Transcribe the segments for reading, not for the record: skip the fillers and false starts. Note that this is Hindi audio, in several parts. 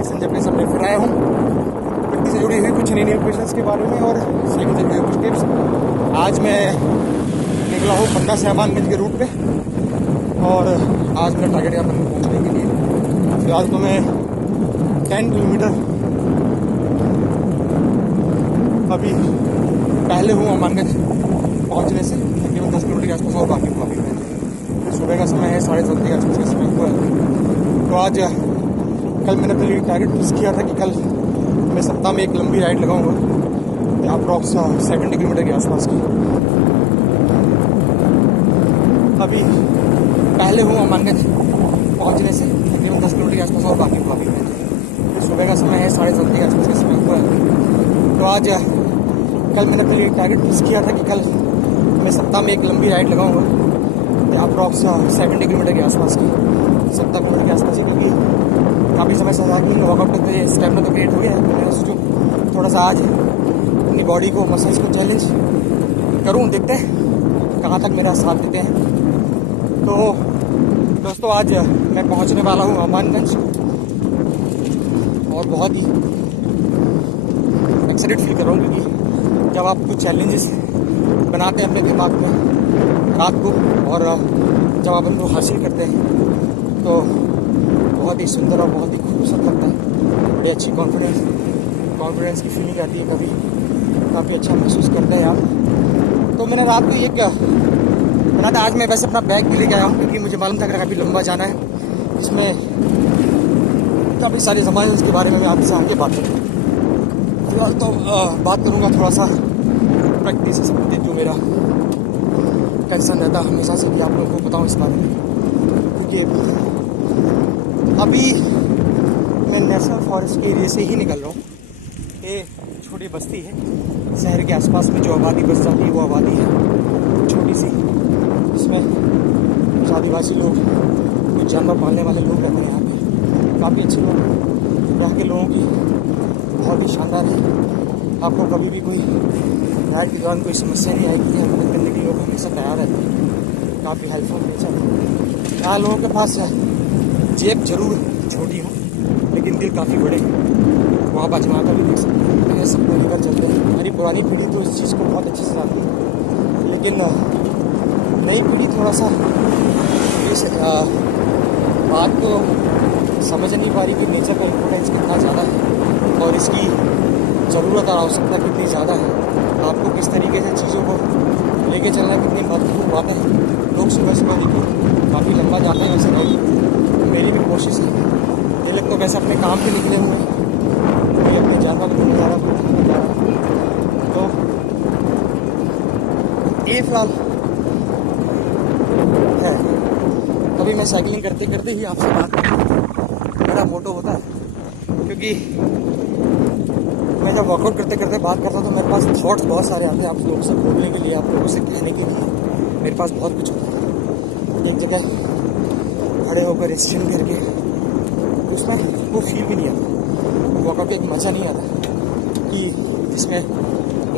फाइनली संजय प्लेस अपने फिर आया हूँ गड्डी से जुड़ी हुई कुछ नई लोकेशंस के बारे में और साइकिल से जुड़े हुए कुछ टिप्स। आज मैं निकला हूँ पटना से हनुमानगंज के रूट पे और आज मेरा टारगेट यहाँ पर पहुँचने के लिए फिलहाल तो मैं 10 किलोमीटर अभी पहले हूँ हनुमानगंज पहुँचने से, तकरीबन 10 किलोमीटर के आसपास और बाकी हुआ फिर सुबह का समय है 7:30 के आसपास का समय हुआ है। तो आज कल मैंने अपने लिए टारगेट फिक्स किया था कि कल मैं सप्ताह में एक लंबी राइड लगाऊंगा अप्रॉक्स 70 किलोमीटर के आसपास की। अभी पहले हूँ हनुमानगंज पहुँचने से, तकरीबन 10 किलोमीटर के आसपास और बाकी हुआ फिर सुबह का समय है 7:30 के आसपास का समय हुआ है। तो आज कल मैंने अपने लिए टारगेट फिक्स किया था कि कल मैं सप्ताह में एक लंबी राइड लगाऊंगा अप्रॉक्स 70 किलोमीटर के आसपास की, 70 किलोमीटर के आसपास ही, क्योंकि काफ़ी समय से कि वर्कआउट करते हुए स्टेमिना तो क्रिएट हो गया है। तो मैंने सोचो थोड़ा सा आज अपनी बॉडी को मसल्स को चैलेंज करूँ, देखते हैं कहाँ तक मेरा साथ देते हैं। तो दोस्तों आज मैं पहुँचने वाला हूँ हनुमानगंज और बहुत ही एक्साइटेड फील कर रहा हूँ, क्योंकि जब आप कुछ चैलेंजेस बनाते हैं अपने दिमाग में रात को और जब आप उनको हासिल करते हैं तो बहुत ही सुंदर और बहुत ही खूबसूरत लगता है। बड़ी अच्छी कॉन्फिडेंस की फीलिंग आती है, कभी काफ़ी अच्छा महसूस करते हैं आप। तो मैंने रात को ये बना था, आज मैं वैसे अपना बैग भी लेके आया हूँ क्योंकि मुझे मालूम था कि काफ़ी लंबा जाना है, इसमें काफ़ी सारे ज़माने उसके बारे में मैं आपसे आगे बात करूँगा। फिलहाल तो बात करूँगा थोड़ा सा प्रकृति से संबंधित जो मेरा कंसर्न रहता हमेशा से कि आप लोगों को बताऊँ इस बारे में, क्योंकि अभी मैं नेशनल फॉरेस्ट के एरिया से ही निकल रहा हूँ। ये छोटी बस्ती है, शहर के आसपास में जो आबादी बस जाती है वो आबादी है छोटी सी, जिसमें कुछ आदिवासी लोग, कुछ जानवर पालने वाले लोग रहते हैं यहाँ पे। काफ़ी अच्छे लोग, यहाँ के लोगों की बहुत ही शानदार है। आपको कभी भी कोई राइड के दौरान कोई समस्या नहीं आएगी, मदद करने के लिए लोग हमेशा तैयार रहते हैं। काफ़ी हेल्पफुल नेचर। यहाँ लोगों के पास जेब जरूर छोटी हो लेकिन दिल काफ़ी बड़े हैं। वहाँ बचमा का भी देख सकते हैं, सबको लेकर चलते हैं। मेरी पुरानी पीढ़ी तो इस चीज़ को बहुत अच्छे से जानती है, लेकिन नई पीढ़ी थोड़ा सा इस बात को समझ नहीं पा रही कि नेचर का इम्पोर्टेंस कितना ज़्यादा है और इसकी ज़रूरत और आवश्यकता कितनी ज़्यादा है। आपको किस तरीके से चीज़ों को लेके चलना कितनी महत्वपूर्ण बातें हैं। लोग सुबह सुबह देखो काफ़ी लंबा जाते हैं वैसे राइड, मेरी भी कोशिश है। ये लोग तो वैसे अपने काम पे निकले हुए हैं, कोई अपने जानवर को नहीं जा रहा, कोई नहीं जा रहा। तो ये फिलहाल है। कभी मैं साइकिलिंग करते करते ही आपसे बात करूँ, मेरा मोटो होता है, क्योंकि मैं जब वर्कआउट करते करते बात करता हूँ तो मेरे पास थॉट्स बहुत सारे आते हैं आप लोगों से बोलने के लिए, आप लोगों से कहने के लिए। मेरे पास बहुत कुछ होता है। एक जगह खड़े होकर स्ट्रेचिंग करके उसमें वो फील भी नहीं आता, वर्कआउट का एक मज़ा नहीं आता कि जिसमें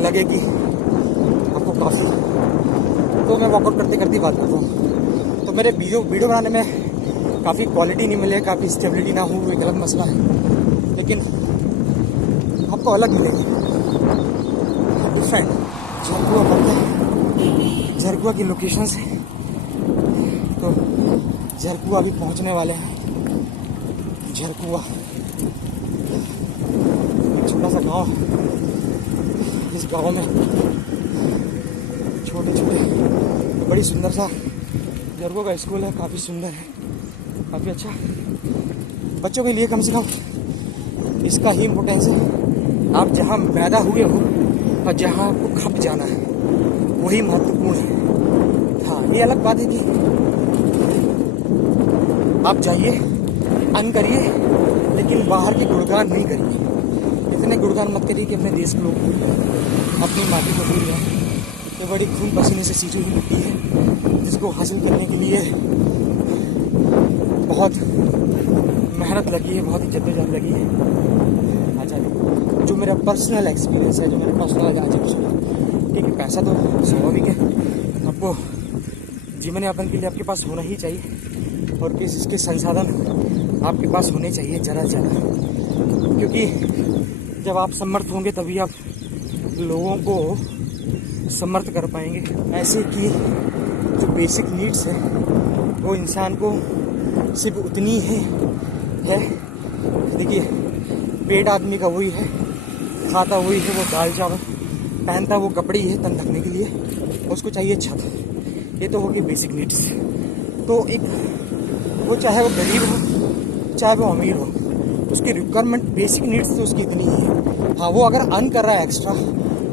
लगे कि आपको काफ़ी। तो मैं वर्कआउट करते करते बात करता हूँ। तो मेरे वीडियो बनाने में काफ़ी क्वालिटी नहीं मिले, काफ़ी स्टेबिलिटी ना हो, एक अलग मसला है, लेकिन आपको अलग मिलेगी, डिफरेंट। झरकुआ पड़ता है, झरकुआ की लोकेशन है, तो झरकुआ अभी पहुंचने वाले हैं। झरकुआ छोटा सा गांव, इस गांव में छोटे छोटे बड़ी सुंदर सा झरकुआ का स्कूल है, काफ़ी सुंदर है, काफ़ी अच्छा बच्चों के लिए। कम से कम इसका ही इम्पोर्टेंस है। आप जहाँ पैदा हुए हो और जहाँ आपको खप जाना है वही महत्वपूर्ण है। हाँ, ये अलग बात है कि आप जाइए, अन करिए, लेकिन बाहर के गुणगान नहीं करिए। इतने गुणगान मत करिए कि अपने देश के लोग, अपनी माटी को भूल जाए। ये बड़ी खून पसीने से सींची हुई मिट्टी है, जिसको हासिल करने के लिए बहुत मेहनत लगी है, बहुत ही जद्दोजहद लगी है। अच्छा, जो मेरा पर्सनल एक्सपीरियंस है, जो मेरा पर्सनल एजुकेशन, ठीक है, पैसा तो स्वाभाविक है, आपको जीवन यापन के लिए आपके पास होना ही चाहिए, और किस इसके संसाधन आपके पास होने चाहिए ज़रा ज़रा, क्योंकि जब आप समर्थ होंगे तभी आप लोगों को समर्थ कर पाएंगे। ऐसे कि जो बेसिक नीड्स है वो इंसान को सिर्फ उतनी है। देखिए, पेट आदमी का वही है, खाता वही है, वो दाल चावल, पहनता वो कपड़े ही है तन ढकने के लिए, उसको चाहिए छत। ये तो होगी बेसिक नीड्स। तो एक वो चाहे वो गरीब हो चाहे वो अमीर हो, उसकी रिक्वायरमेंट बेसिक नीड्स तो उसकी इतनी ही है। हाँ, वो अगर अर्न कर रहा है एक्स्ट्रा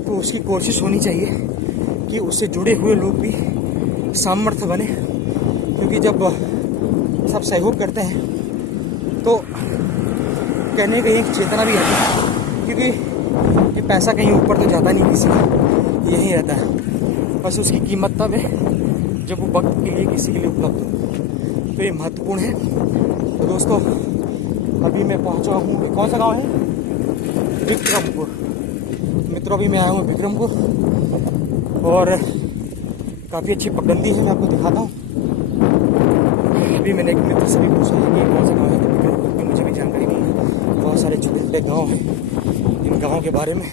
तो उसकी कोशिश होनी चाहिए कि उससे जुड़े हुए लोग भी सामर्थ्य बने, क्योंकि जब सब सहयोग करते हैं तो कहने का एक चेतना भी आती है, क्योंकि ये पैसा कहीं ऊपर तो जाता नहीं किसी का, यही रहता है। बस उसकी कीमत तब है जब वो वक्त के लिए किसी के लिए उपलब्ध हो, तो ये महत्वपूर्ण है। तो दोस्तों, अभी मैं पहुंचा हूँ, कौन सा गांव है? विक्रमपुर। मित्रों, अभी मैं आया हूँ विक्रमपुर और काफ़ी अच्छी पगडंडी है, मैं आपको दिखाता हूँ। अभी मैंने एक मित्र से भी पूछा है कि कौन सा गाँव है, तो विक्रमपुर की मुझे भी जानकारी नहीं है। बहुत सारे छोटे छोटे गाँव हैं, इन गाँव के बारे में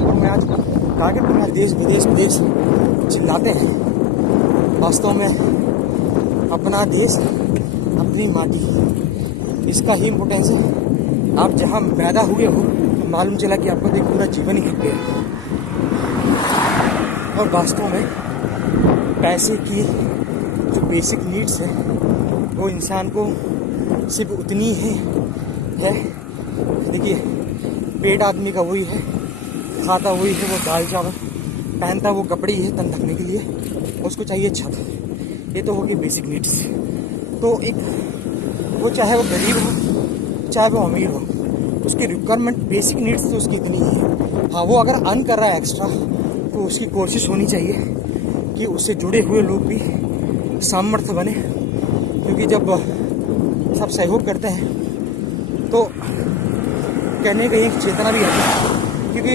तो मैं आज टारगेट में आज देश विदेश चिल्लाते हैं। वास्तव में अपना देश, अपनी माटी, इसका ही इम्पोर्टेंस है। आप जहाँ पैदा हुए हो तो मालूम चला कि आपका एक पूरा जीवन ही कट गया, और वास्तव में पैसे की जो बेसिक नीड्स है वो इंसान को सिर्फ उतनी है। देखिए, पेट आदमी का वही है, खाता वही है, वो दाल चावल, पहनता वो कपड़े ही है तन ढकने के लिए, उसको चाहिए छत। ये तो होगी बेसिक नीड्स। तो एक वो चाहे वो गरीब हो चाहे वो अमीर हो, उसकी रिक्वायरमेंट बेसिक नीड्स तो उसकी इतनी ही है। हाँ, वो अगर अर्न कर रहा है एक्स्ट्रा तो उसकी कोशिश होनी चाहिए कि उससे जुड़े हुए लोग भी सामर्थ्य बने, क्योंकि जब सब सहयोग करते हैं तो कहने का एक चेतना भी आती है, क्योंकि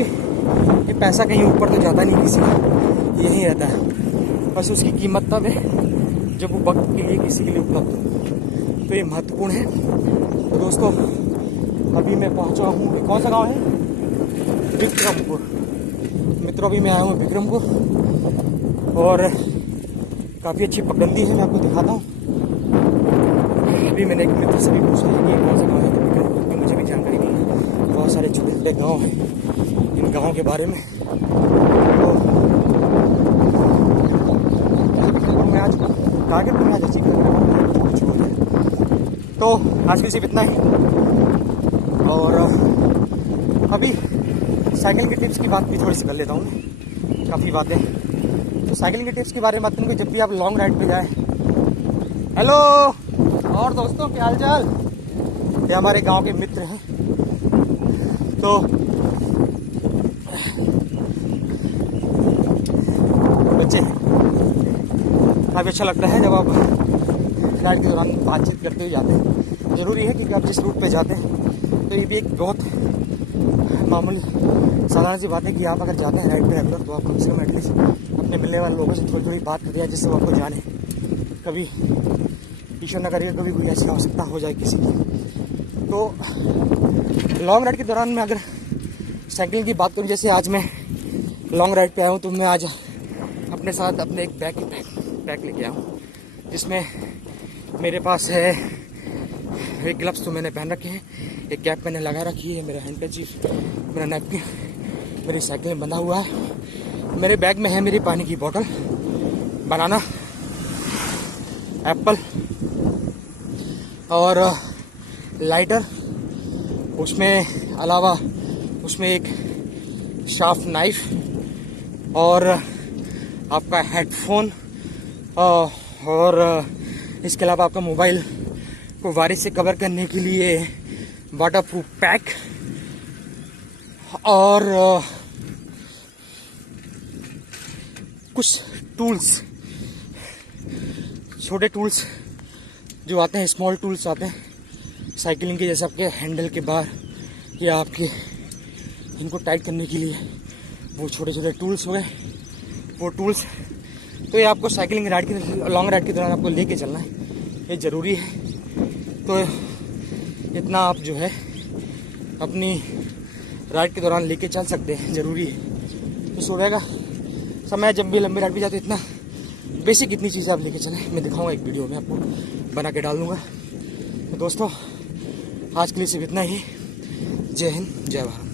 ये पैसा कहीं ऊपर तो जाता नहीं किसी का, यही रहता है। बस उसकी कीमत तब है जब वो वक्त के लिए किसी के लिए उपलब्ध हो, तो ये महत्वपूर्ण है। तो दोस्तों, अभी मैं पहुंचा हूँ, कौन सा गांव है? विक्रमपुर। मित्रों, अभी मैं आया हूँ विक्रमपुर और काफ़ी अच्छी पगडंडी है, मैं आपको दिखाता हूँ। अभी मैंने एक मित्र से भी पूछा है कि कौन सा गाँव है, तो विक्रमपुर की मुझे भी जानकारी नहीं है। बहुत सारे छोटे छोटे गाँव हैं, इन गाँव के बारे में तो मैं आज टारगेट में आज अचीव कर रहा हूँ, कुछ हो जाए। तो आज के सिर्फ इतना ही, और अभी साइकिल के टिप्स की बात भी थोड़ी सी कर लेता हूँ मैं, काफ़ी बातें। तो साइकिल के टिप्स के बारे में बात करूँ कि जब भी आप लॉन्ग राइड पे जाएं। हेलो और दोस्तों, क्या हाल चाल? ये हमारे गांव के मित्र हैं। तो बच्चे हैं, काफ़ी अच्छा लगता है जब आप राइड के दौरान बातचीत करते हुए जाते हैं। ज़रूरी है कि आप जिस रूट पे जाते हैं, तो ये भी एक बहुत मामूली साधारण सी बात है कि आप अगर जाते हैं राइड पे रेगुलर, तो आप कम से कम एटलीस्ट अपने मिलने वाले लोगों से थोड़ी थोड़ी बात कर दिया, जिससे वो आपको जाने। कभी ईश्वर न करिए कभी कोई ऐसी आवश्यकता हो जाए किसी की। तो लॉन्ग राइड के दौरान मैं अगर साइकिल की बात करूँ, जैसे आज मैं लॉन्ग राइड पे आया हूँ, तो मैं आज अपने साथ अपने एक बैग लेके आया हूँ, जिसमें मेरे पास है एक ग्लव्स तो मैंने पहन रखे हैं, एक कैप मैंने लगा रखी है, मेरा हैंडकरचीफ, मेरा नैपकिन मेरी साइकिल में बंधा हुआ है। मेरे बैग में है मेरी पानी की बोतल, बनाना, एप्पल और लाइटर। उसमें अलावा उसमें एक शार्प नाइफ और आपका हेडफोन, और इसके अलावा आपका मोबाइल को बारिश से कवर करने के लिए वाटरप्रूफ पैक, और कुछ टूल्स, छोटे टूल्स जो आते हैं, स्मॉल टूल्स आते हैं साइकिलिंग के, जैसे आपके हैंडल के बार या आपके इनको टाइट करने के लिए वो छोटे छोटे टूल्स हो गए, वो टूल्स। तो ये आपको साइकिलिंग राइड की लॉन्ग राइड के दौरान आपको लेके चलना है, ये ज़रूरी है। तो इतना आप जो है अपनी राइड के दौरान लेके चल सकते हैं, ज़रूरी है। तो सुबह का समय जब भी लंबी राइड पे जाते इतना बेसिक इतनी चीज़ें आप लेके चलें, मैं दिखाऊंगा एक वीडियो में, आपको बना के डाल दूँगा। तो दोस्तों आज के लिए सिर्फ इतना ही। जय हिंद, जय भारत।